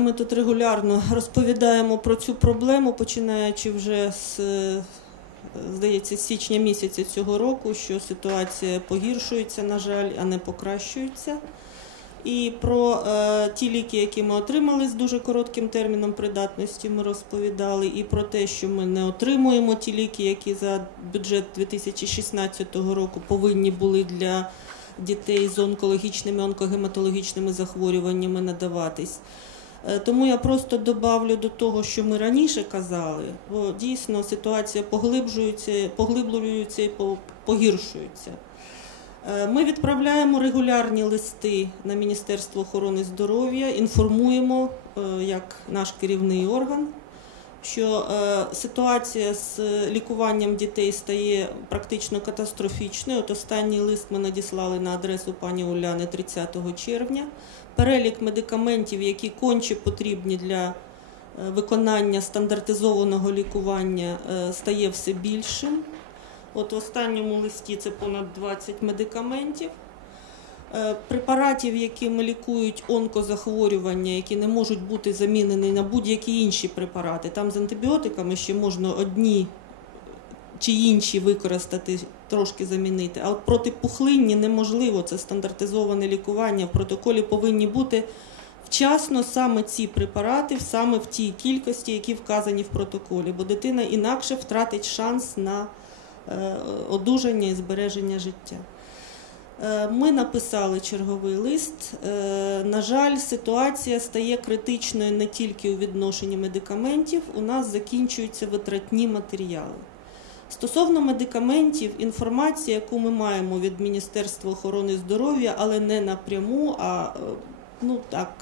Ми тут регулярно розповідаємо про цю проблему, починаючи вже з е, здається, з січня місяця цього року, що ситуація погіршується, на жаль, а не покращується. І про е, ті ліки, які ми отримали з дуже коротким терміном придатності, ми розповідали, і про те, що ми не отримуємо ті ліки, які за бюджет 2016 року повинні були для дітей з онкологічними онкогематологічними захворюваннями надаватись. Е, Тому я просто добавлю до того, що ми раніше казали, бо дійсно ситуація поглиблюється, поглиблюється і по- погіршується. Е, Ми відправляємо регулярні листи на Міністерство охорони здоров'я, інформуємо е, як наш керівний орган, що е, ситуація з лікуванням дітей стає практично катастрофічною. От останній лист ми надіслали на адресу пані Уляни 30 червня. Перелік медикаментів, які конче потрібні для е, виконання стандартизованого лікування, е, стає все більшим. От в останньому листі це понад 20 медикаментів. Е, Препаратів, якими лікують онкозахворювання, які не можуть бути замінені на будь-які інші препарати. Там з антибіотиками ще можна одні чи інші використати, трошки замінити. А от протипухлинні неможливо, це стандартизоване лікування. В протоколі повинні бути вчасно саме ці препарати, саме в тій кількості, які вказані в протоколі, бо дитина інакше втратить шанс на е, одужання і збереження життя. Е, Ми написали черговий лист. Е, На жаль, ситуація стає критичною не тільки у відношенні медикаментів, у нас закінчуються витратні матеріали. Стосовно медикаментів, інформація, яку ми маємо від Міністерства охорони здоров'я, але не напряму, а е, ну так,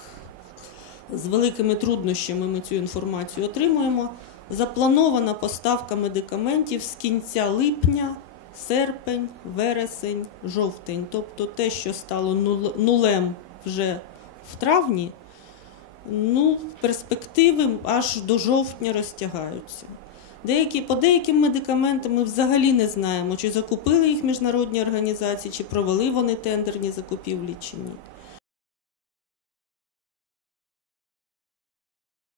з великими труднощами ми цю інформацію отримуємо. Запланована поставка медикаментів з кінця липня, серпень, вересень, жовтень. Тобто те, що стало нулем вже в травні, ну, перспективи аж до жовтня розтягаються. Деякі, по деяким медикаментам ми взагалі не знаємо, чи закупили їх міжнародні організації, чи провели вони тендерні закупівлі, чи ні.